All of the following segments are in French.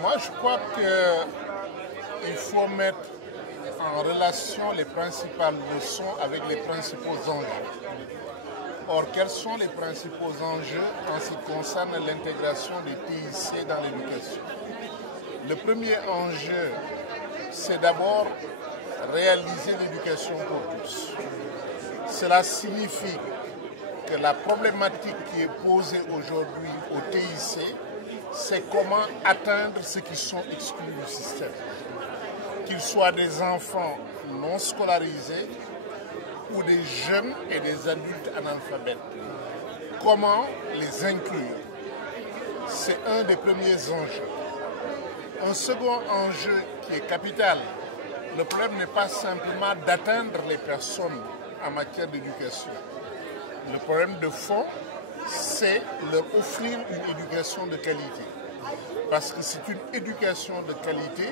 Moi, je crois qu'il faut mettre en relation les principales leçons avec les principaux enjeux. Or, quels sont les principaux enjeux en ce qui concerne l'intégration des TIC dans l'éducation? Le premier enjeu, c'est d'abord réaliser l'éducation pour tous. Cela signifie que la problématique qui est posée aujourd'hui au TIC, c'est comment atteindre ceux qui sont exclus du système. Qu'ils soient des enfants non scolarisés ou des jeunes et des adultes analphabètes. Comment les inclure? C'est un des premiers enjeux. Un second enjeu qui est capital, le problème n'est pas simplement d'atteindre les personnes en matière d'éducation. Le problème de fond, c'est leur offrir une éducation de qualité. Parce que c'est une éducation de qualité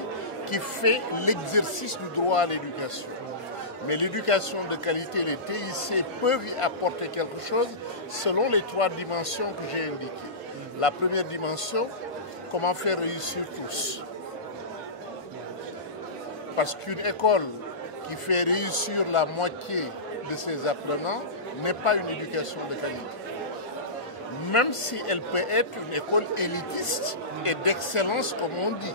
qui fait l'exercice du droit à l'éducation. Mais l'éducation de qualité, les TIC peuvent y apporter quelque chose selon les trois dimensions que j'ai indiquées. La première dimension, comment faire réussir tous. Parce qu'une école qui fait réussir la moitié de ses apprenants n'est pas une éducation de qualité. Même si elle peut être une école élitiste et d'excellence, comme on dit,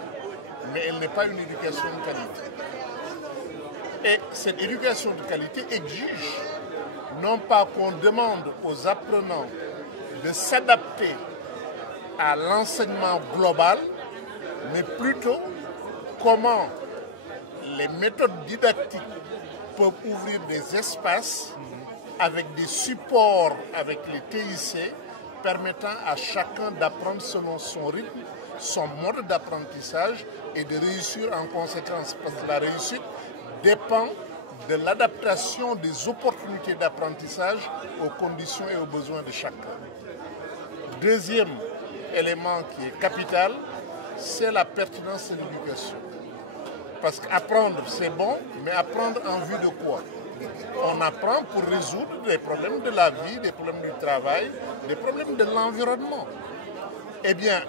mais elle n'est pas une éducation de qualité. Et cette éducation de qualité exige non pas qu'on demande aux apprenants de s'adapter à l'enseignement global, mais plutôt comment les méthodes didactiques peuvent ouvrir des espaces avec des supports avec les TIC permettant à chacun d'apprendre selon son rythme, son mode d'apprentissage et de réussir en conséquence. Parce que la réussite dépend de l'adaptation des opportunités d'apprentissage aux conditions et aux besoins de chacun. Deuxième élément qui est capital, c'est la pertinence de l'éducation. Parce qu'apprendre, c'est bon, mais apprendre en vue de quoi? On apprend pour résoudre des problèmes de la vie, des problèmes du travail, des problèmes de l'environnement. Eh bien,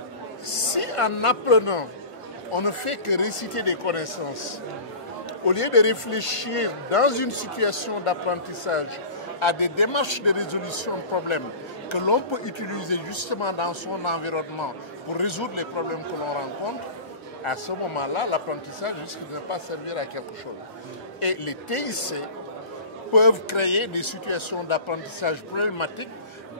si en apprenant, on ne fait que réciter des connaissances, au lieu de réfléchir dans une situation d'apprentissage à des démarches de résolution de problèmes que l'on peut utiliser justement dans son environnement pour résoudre les problèmes que l'on rencontre, à ce moment-là, l'apprentissage risque de ne pas servir à quelque chose. Et les TIC peuvent créer des situations d'apprentissage problématiques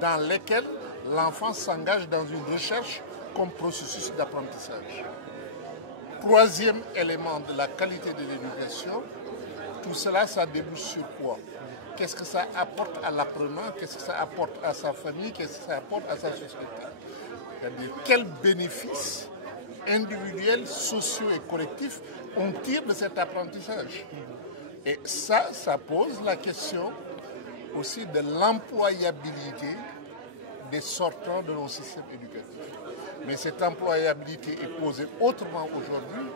dans lesquelles l'enfant s'engage dans une recherche comme processus d'apprentissage. Troisième élément de la qualité de l'éducation, tout cela, ça débouche sur quoi? Qu'est-ce que ça apporte à l'apprenant? Qu'est-ce que ça apporte à sa famille? Qu'est-ce que ça apporte à sa société? C'est-à-dire, quels bénéfices individuels, sociaux et collectifs on tire de cet apprentissage? Et ça pose la question aussi de l'employabilité des sortants de nos systèmes éducatifs. Mais cette employabilité est posée autrement aujourd'hui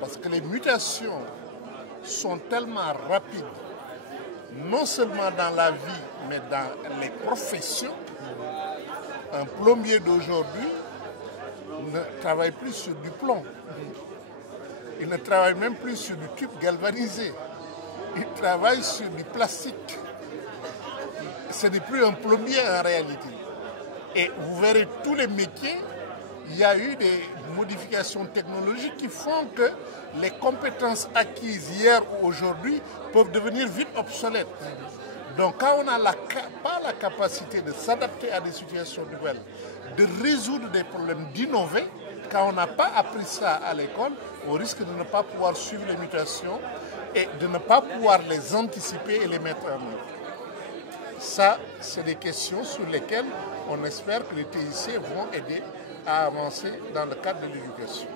parce que les mutations sont tellement rapides, non seulement dans la vie, mais dans les professions. Un plombier d'aujourd'hui ne travaille plus sur du plomb. Il ne travaille même plus sur du tube galvanisé. Il travaille sur du plastique. Ce n'est plus un plombier en réalité. Et vous verrez tous les métiers, il y a eu des modifications technologiques qui font que les compétences acquises hier ou aujourd'hui peuvent devenir vite obsolètes. Donc quand on n'a pas la capacité de s'adapter à des situations nouvelles, de résoudre des problèmes, d'innover, quand on n'a pas appris ça à l'école, on risque de ne pas pouvoir suivre les mutations et de ne pas pouvoir les anticiper et les mettre en œuvre. Ça, c'est des questions sur lesquelles on espère que les TIC vont aider à avancer dans le cadre de l'éducation.